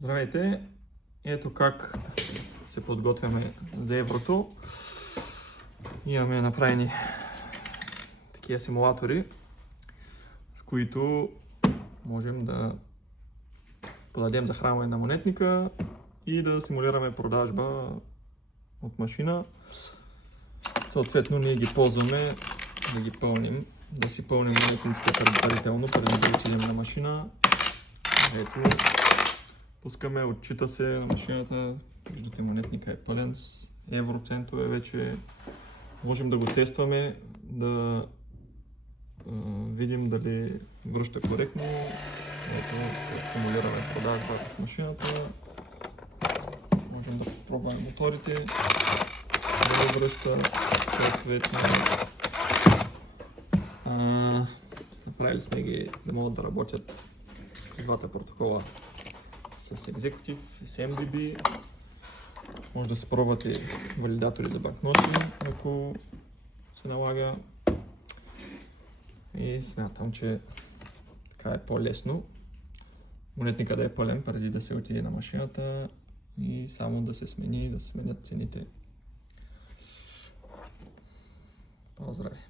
Здравейте! Ето как се подготвяме за еврото. Имаме направени такива симулатори, с които можем да подадем захранване на монетника и да симулираме продажба от машина. Съответно ние ги ползваме да ги пълним, да си пълним монетниците предварително, преди да отидем на машина. Ето, пускаме, отчита се на машината, виждате монетника е пълен с евроцентове вече. Можем да го тестваме, да видим дали връща коректно. Ето, симулираме продажба от машината. Можем да пробваме моторите, да връща съответно. Направили сме ги да могат да работят двата протокола с Executive и с MDB. Може да се пробват и валидатори за банкноти, ако се налага. И смятам, че така е по-лесно. Монетника да е пълен преди да се отиде на машината и само да се смени, да се сменят цените. Поздрави!